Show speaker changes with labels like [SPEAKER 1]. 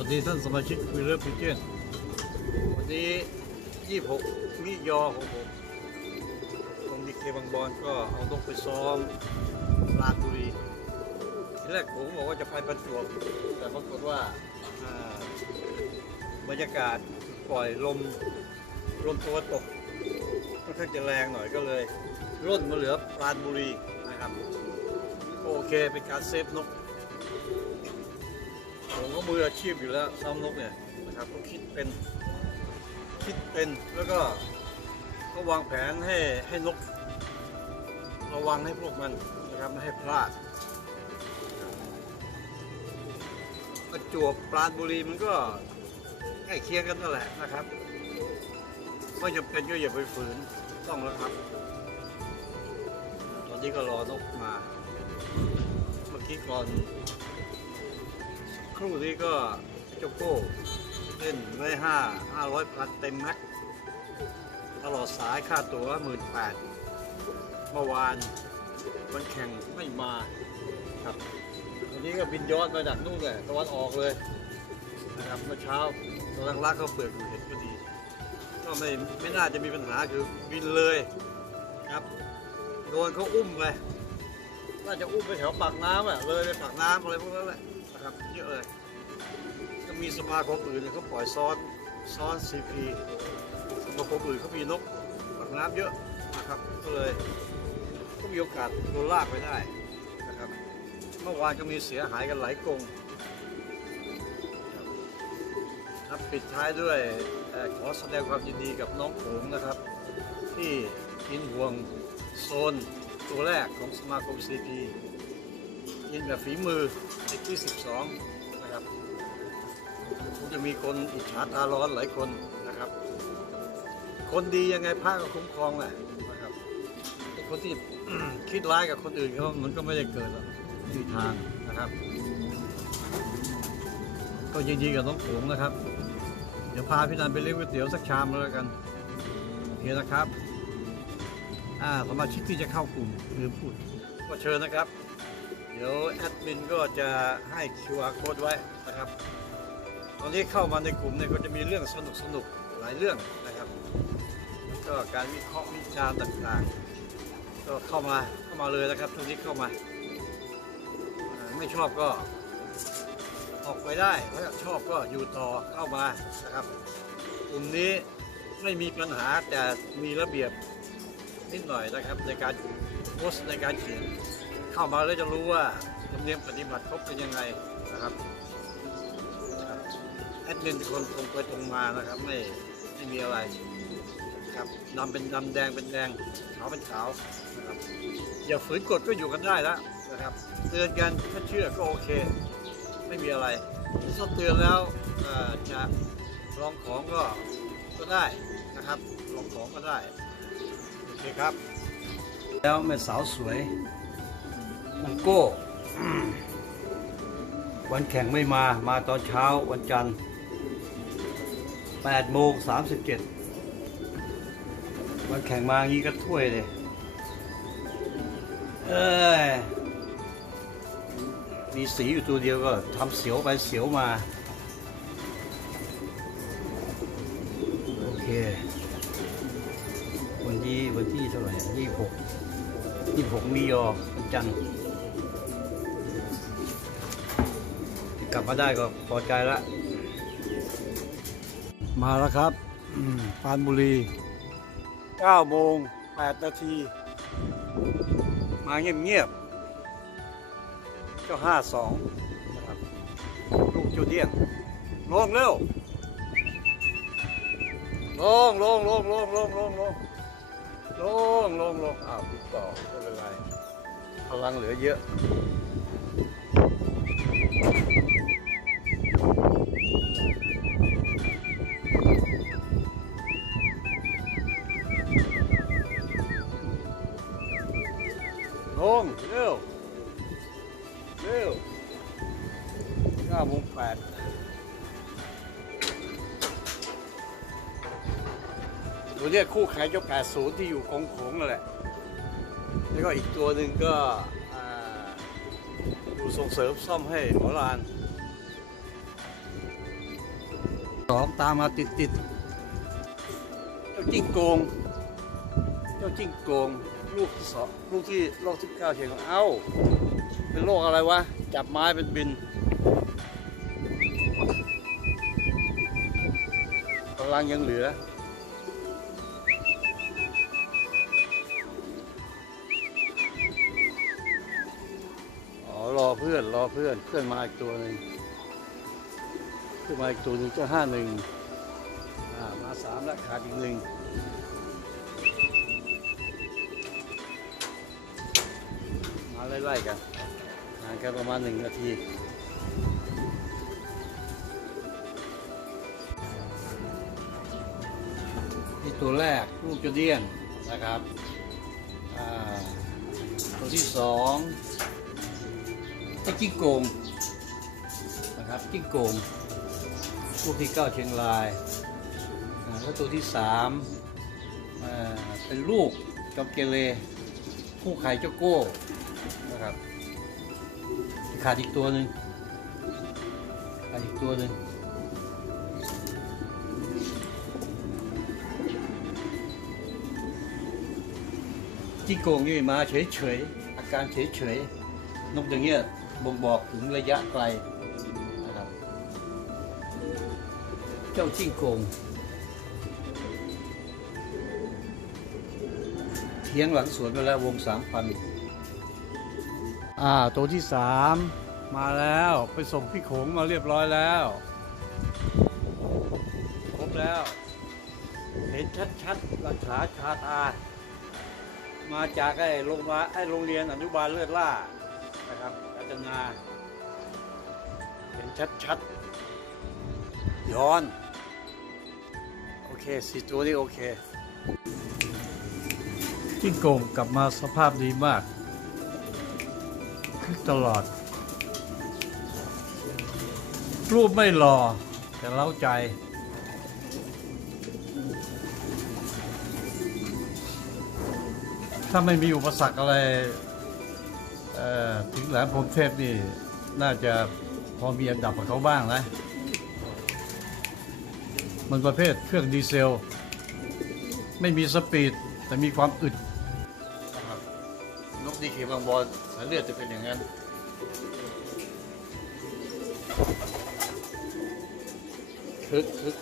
[SPEAKER 1] วัสดีท่านสมาชิกคุยเรื่องพิเจนวันนี้26มิยอของผมตรงดีเคบางบอนก็เอานกไปซ้อมลาดบุรีทีแรกผมบอกว่าจะไปประจวบแต่ปรากฏว่าบรรยากาศปล่อยลมลมตะวันตกค่อนข้างจะแรงหน่อยก็เลยร่นมาเหลือปราณบุรีนะครับ โอเคเป็นการเซฟนก มืออาชีพอยู่แล้วซ้อมนกเนี่ยนะครับก็คิดเป็นคิดเป็นแล้วก็ก็วางแผนให้ให้นก ระวังให้พวกมันนะครับไม่ให้พลาดประจวบปราณบุรีมันก็ใกล้เคียงกันนั่นแหละนะครับไม่จำเป็นก็อย่าไปฝืนต้องแล้วครับ ตอนนี้ก็รอนกมา เมื่อกี้ก่อน ครู่นี้ก็เจ้าโก้เล่นไว้ห้าห้าร้อยพันเต็มแม็กตลอดสายค่าตั๋วหมื่นแปดเมื่อวานวันแข่งไม่มาครับวันนี้ก็บินย้อนมาจากนู่นเลยตะวันออกเลยนะครับเมื่อเช้ากำลังลากเขาเปลือกอยู่เห็นก็ดี ก็ไม่ไม่น่าจะมีปัญหาคือบินเลยครับโดนเขาอุ้มไปน่าจะอุ้มไปแถวปากน้ำอะเลยไปปากน้ำอะไรพวกนั้นแหละ นะครับเยอะเลยก็มีสมาคมอื่นเนี่ยเขาปล่อยซ้อนซ้อนซีพีสมาคมอื่นเขามีนกปากน้ำเยอะนะครับก็เลยก็มีโอกาสโดนลากไปได้นะครับเมื่อวานก็มีเสียหายกันหลายกรงครับปิดท้ายด้วยอ่อขอแสดงความยินดีกับน้องโขงนะครับ ที่กินห่วงโซนตัวแรกของสมาคมซีพี ยิงแบบฝีมือเด็กที่ 12 นะครับคงจะมีคนอิจฉาตาร้อนหลายคนนะครับ คนดียังไงพระก็คุ้มครองแหละนะครับคนที่คิดร้ายกับคนอื่นเขามันก็ไม่ได้เกิดหรอกที่ทางนะครับ ก็ยินดีกับน้องโขงนะครับ เดี๋ยวพาพี่นันไปเลี้ยงก๋วยเตี๋ยวสักชามแล้วกันโอเคนะครับอ่าสมาชิกที่จะเข้ากลุ่มลืมพูดก็เชิญนะครับ เดี๋ยวแอดมินก็จะให้ QR code ไว้นะครับ ตอนนี้เข้ามาในกลุ่มเนี่ยก็จะมีเรื่องสนุกสนุกหลายเรื่องนะครับก็การวิเคราะห์วิจารณ์ต่างๆ ก็เข้ามาเข้ามาเลยนะครับช่วงนี้เข้ามา ไม่ชอบก็ออกไปได้ถ้าชอบก็อยู่ต่อเข้ามานะครับ กลุ่มนี้ไม่มีปัญหาแต่มีระเบียบนิดหน่อยนะครับในการโพสในการเขียน เข้ามาแล้วจะรู้ว่าธรรมเนียมปฏิบัติเขาเป็นยังไงนะครับแอดมินเป็นคนตรงไปตรงมานะครับ ไม่ไม่มีอะไรครับดำเป็นดำแดงเป็นแดงขาวเป็นขาวนะครับอย่าฝืนกฎก็อยู่กันได้แล้วนะครับ เตือนกันถ้าเชื่อก็โอเค ไม่มีอะไรถ้าเตือนแล้วจะลองของก็ก็ได้นะครับลองของก็ได้โอเคครับ แล้วแม่สาวสวย นังโก้ วันแข่งไม่มามาตอนเช้าวันจันทร์8โมง37 วันแข่งมางี้ก็ถ้วยเลย เอ้ยมีสีอยู่ตัวเดียวก็ทำเสียวไปเสียวมา โอเค วันที่วันที่เท่าไหร่ยี่หกยี่หกมียอวันจันทร์ กลับมาได้ก็พอใจละ มาแล้วครับปานบุรี9โมง8นาที มาเงียบๆ เจ้า 52นะครับลูกจูเดียนลงเร็วลงลงลงลงลงลงลงลงลงลงอ้าวติดต่อไม่เป็นไรพลังเหลือเยอะ ลงเร็วเร็วเก้าโมงแปดตัวเนี้ยคู่แข่งเจ้าแปดศูนย์ที่อยู่กองโขงนั่นแหละ แล้วก็อีกตัวหนึ่งก็อยู่ส่งเสริมซ่อมให้หัวลานสองตามมาติดติดๆเจ้าจิ้งโกง เจ้าจิ้งโกง ลูกที่สองลูกที่โรคที่เก้าเชียงเอ้า เป็นโรคอะไรวะ จับไม้เป็นบินพลังยังเหลืออ๋อรอเพื่อนรอเพื่อนเพื่อนมาอีกตัวหนึ่งเพื่อนมาอีกตัวหนึ่งเจ้าห้าหนึ่งอ่ามาสามแล้วขาดอีกหนึ่ง ไล่ๆกันห่างกันประมาณหนึ่งนาทีนี่ตัวแรกลูกจะเดียงนะครับตัวที่สองไอ้จิ้งโกงนะครับจิ้งโกงลูกที่เก้าเชียงรายแล้วตัวที่สามเป็นลูกจอมเกเรคู่ไข่เจ้าโก้ นะครับ ขาดอีกตัวหนึ่งขาดอีกตัวหนึ่งจิ้งโกงนี่มาเฉยๆอาการเฉยๆนกอย่างเงี้ยบ่งบอกถึงระยะไกลนะครับเจ้าจิ้งโกงเทียงหลังสวนไปแล้ววงสามพัน อ่าตัวที่สามมาแล้วไปส่งพี่โขงมาเรียบร้อยแล้ว ครบแล้ว เห็นชัดๆหลักฐานคาตา มาจากไอ้โรงมาไอ้โรงเรียนอนุบาลเลือดล่านะครับกาญจนาเห็นชัดๆย้อน โอเคสีตัวนี้โอเคจิ้งโกงกลับมาสภาพดีมาก ตลอด รูปไม่หล่อแต่เล้าใจ ถ้าไม่มีอุปสรรคอะไรถึงแหลมพรมเทพนี่ น่าจะพอมีอันดับกับเขาบ้างนะ มันประเภทเครื่องดีเซล ไม่มีสปีด แต่มีความอึด นกดีเคบางบอลสายเลือดจะเป็นอย่างนั้นคึกคึก